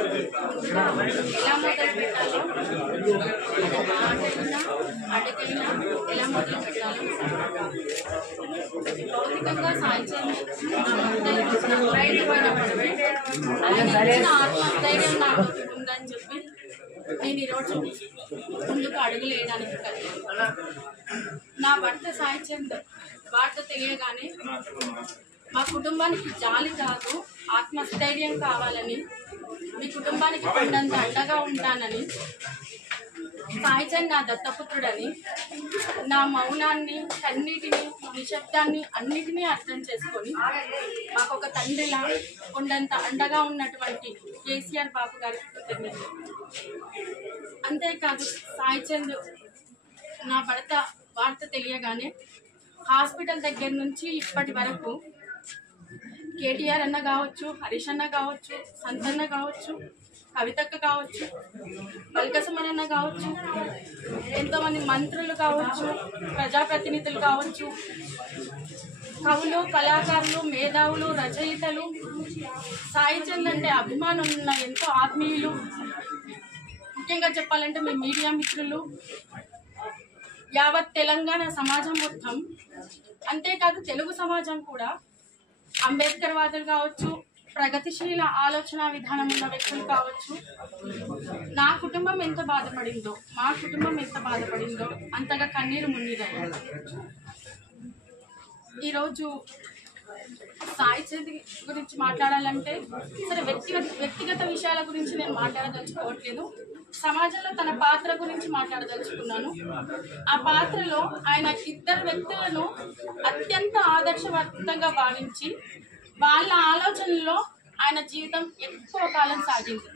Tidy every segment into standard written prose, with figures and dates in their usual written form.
ఎలా మొదలు పెట్టాలో ఆటైనా అటకైనా ఎలా మొదలు పెట్టాలో భౌతికంగా సాధ్యం ఆత్మస్థైర్యం నాకు ఉందని చెప్పి నేను ఈరోజు ముందుకు అడుగులు వేయడానికి కలిగాను. నా భర్త సాయిచంద్ వార్త తెలియగానే మా కుటుంబానికి జాలి కాదు ఆత్మస్థైర్యం కావాలని, మీ కుటుంబానికి కొండంత అండగా ఉంటానని, సాయిచంద్ నా దత్తపుత్రుడని, నా మౌనాన్ని, కన్నీటిని, నిశ్శబ్దాన్ని అన్నిటినీ అర్థం చేసుకొని మాకు ఒక తండ్రిలా కొండంత అండగా ఉన్నటువంటి కేసీఆర్ బాబు గారికి కృతజ్ఞతలు. అంతేకాదు సాయిచంద్ నా భర్త వార్త తెలియగానే హాస్పిటల్ దగ్గర నుంచి ఇప్పటి వరకు కేటీఆర్ అన్న కావచ్చు, హరీష్ అన్న కావచ్చు, సంతన్న కావచ్చు, కవితక్క కావచ్చు, బల్కసుమన్ కావచ్చు, ఎంతోమంది మంత్రులు కావచ్చు, ప్రజాప్రతినిధులు కావచ్చు, కవులు, కళాకారులు, మేధావులు, రచయితలు, సాయిచంద్ అంటే అభిమానం ఉన్న ఎంతో ఆత్మీయులు, ముఖ్యంగా చెప్పాలంటే మీ మీడియా మిత్రులు, యావత్ తెలంగాణ సమాజం మొత్తం, అంతేకాదు తెలుగు సమాజం కూడా, అంబేద్కర్ వాదులు కావచ్చు, ప్రగతిశీల ఆలోచన విధానం ఉన్న వ్యక్తులు కావచ్చు, నా కుటుంబం ఎంత బాధపడిందో, మా కుటుంబం ఎంత బాధపడిందో అంతగా కన్నీరు మున్నీరయ్యారు. ఈరోజు సాయిచంద్ గురించి మాట్లాడాలంటే సరే వ్యక్తిగత విషయాల గురించి నేను మాట్లాడదలుచుకోవట్లేదు, సమాజంలో తన పాత్ర గురించి మాట్లాడదలుచుకున్నాను. ఆ పాత్రలో ఆయన ఇద్దరు వ్యక్తులను అత్యంత ఆదర్శవంతంగా భావించి వాళ్ళ ఆలోచనలో ఆయన జీవితం ఎక్కువ కాలం సాగింది.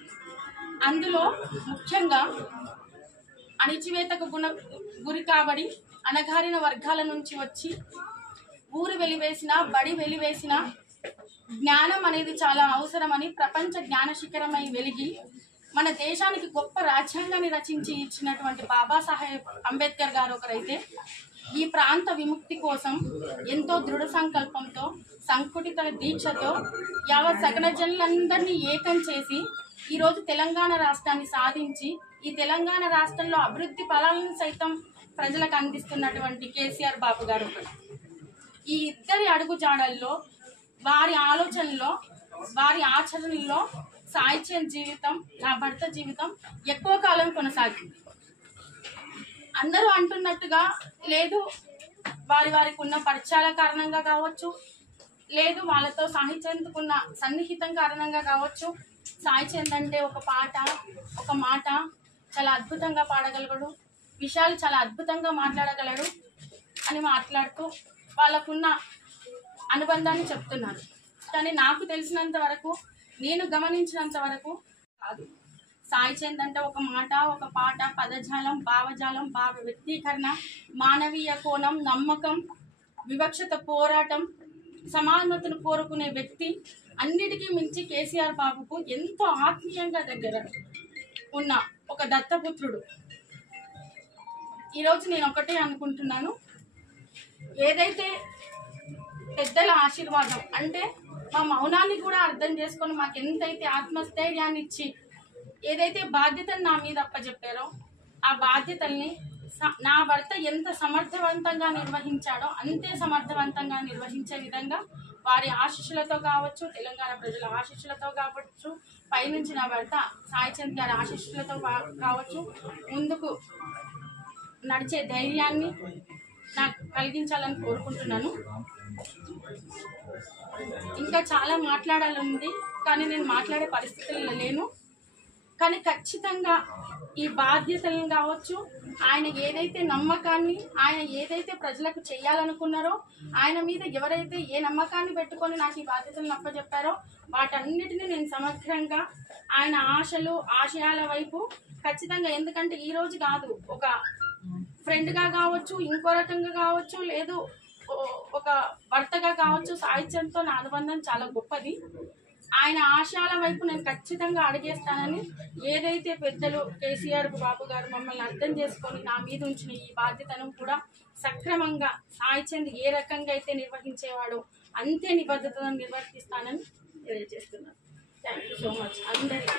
అందులో ముఖ్యంగా అణిచివేతకు గురి కాబడి అణగారిన వర్గాల నుంచి వచ్చి ఊరు వెలివేసిన, బడి వెలివేసిన, జ్ఞానం అనేది చాలా అవసరమని ప్రపంచ జ్ఞాన శిఖరమై వెలిగి మన దేశానికి గొప్ప రాజ్యాంగాన్ని రచించి ఇచ్చినటువంటి బాబాసాహెబ్ అంబేద్కర్ గారు ఒకరైతే, ఈ ప్రాంత విముక్తి కోసం ఎంతో దృఢ సంకల్పంతో, సంకుటిత దీక్షతో యావత్ సకల జనులందరినీ ఏకం చేసి ఈరోజు తెలంగాణ రాష్ట్రాన్ని సాధించి ఈ తెలంగాణ రాష్ట్రంలో అభివృద్ధి ఫలాలను సైతం ప్రజలకు అందిస్తున్నటువంటి కేసీఆర్ బాబు గారు. ఈ ఇద్దరి అడుగు జాడల్లో, వారి ఆలోచనలో, వారి ఆచరణలో సాయిచంద్ జీవితం, నా భర్త జీవితం ఎక్కువ కాలం కొనసాగింది. అందరూ అంటున్నట్టుగా లేదు, వారికి ఉన్న పరిచయాల కారణంగా కావచ్చు, లేదు వాళ్ళతో సాయిచంద్కున్న సన్నిహితం కారణంగా కావచ్చు, సాయిచంద్ అంటే ఒక పాట, ఒక మాట చాలా అద్భుతంగా పాడగలగడు, విషయాలు చాలా అద్భుతంగా మాట్లాడగలడు అని మాట్లాడుతూ వాళ్ళకున్న అనుబంధాన్ని చెప్తున్నారు. కానీ నాకు తెలిసినంత వరకు, నేను గమనించినంత వరకు కాదు. సాయిచంద్ అంటే ఒక మాట, ఒక పాట, పదజాలం, భావజాలం, భావ వ్యక్తీకరణ, మానవీయ కోణం, నమ్మకం, వివక్షత పోరాటం, సమానతను కోరుకునే వ్యక్తి, అన్నిటికీ మించి కేసీఆర్ బాబుకు ఎంతో ఆత్మీయంగా దగ్గర ఉన్న ఒక దత్తపుత్రుడు. ఈరోజు నేను ఒకటే అనుకుంటున్నాను, ఏదైతే పెద్దల ఆశీర్వాదం అంటే మా మౌనాన్ని కూడా అర్థం చేసుకొని మాకు ఎంతైతే ఆత్మస్థైర్యాన్ని ఇచ్చి ఏదైతే బాధ్యతను నా మీద అప్పచెప్పారో ఆ బాధ్యతల్ని నా భర్త ఎంత సమర్థవంతంగా నిర్వహించాడో అంతే సమర్థవంతంగా నిర్వహించే విధంగా వారి ఆశీస్సులతో కావచ్చు, తెలంగాణ ప్రజల ఆశీస్సులతో కావచ్చు, పైనుంచి నా భర్త సాయిచంద్ గారి ఆశీస్సులతో కావచ్చు ముందుకు నడిచే ధైర్యాన్ని నాకు కలిగించాలని కోరుకుంటున్నాను. ఇంకా చాలా మాట్లాడాలని, కానీ నేను మాట్లాడే పరిస్థితుల్లో లేను. కానీ ఖచ్చితంగా ఈ బాధ్యతలను కావచ్చు, ఆయన ఏదైతే నమ్మకాన్ని, ఆయన ఏదైతే ప్రజలకు చేయాలనుకున్నారో, ఆయన మీద ఎవరైతే ఏ నమ్మకాన్ని పెట్టుకొని నాకు ఈ బాధ్యతలను అప్పచెప్పారో వాటన్నిటిని నేను సమగ్రంగా ఆయన ఆశలు, ఆశయాల వైపు ఖచ్చితంగా, ఎందుకంటే ఈ రోజు కాదు, ఒక ఫ్రెండ్గా కావచ్చు, ఇంకో రకంగా కావచ్చు, లేదు ఒక భర్తగా కావచ్చు, సాయిచంద్తో నా అనుబంధం చాలా గొప్పది. ఆయన ఆశయాల వైపు నేను ఖచ్చితంగా అడిగేస్తానని, ఏదైతే పెద్దలు కేసీఆర్ బాబు గారు మమ్మల్ని అర్థం చేసుకొని నా మీద ఉంచిన ఈ బాధ్యతను కూడా సక్రమంగా సాయిచంద్ ఏ రకంగా అయితే నిర్వహించేవాడో అంతే నిబద్ధతను నిర్వర్తిస్తానని తెలియజేస్తున్నాను. థ్యాంక్ యూ సో మచ్ అందరికీ.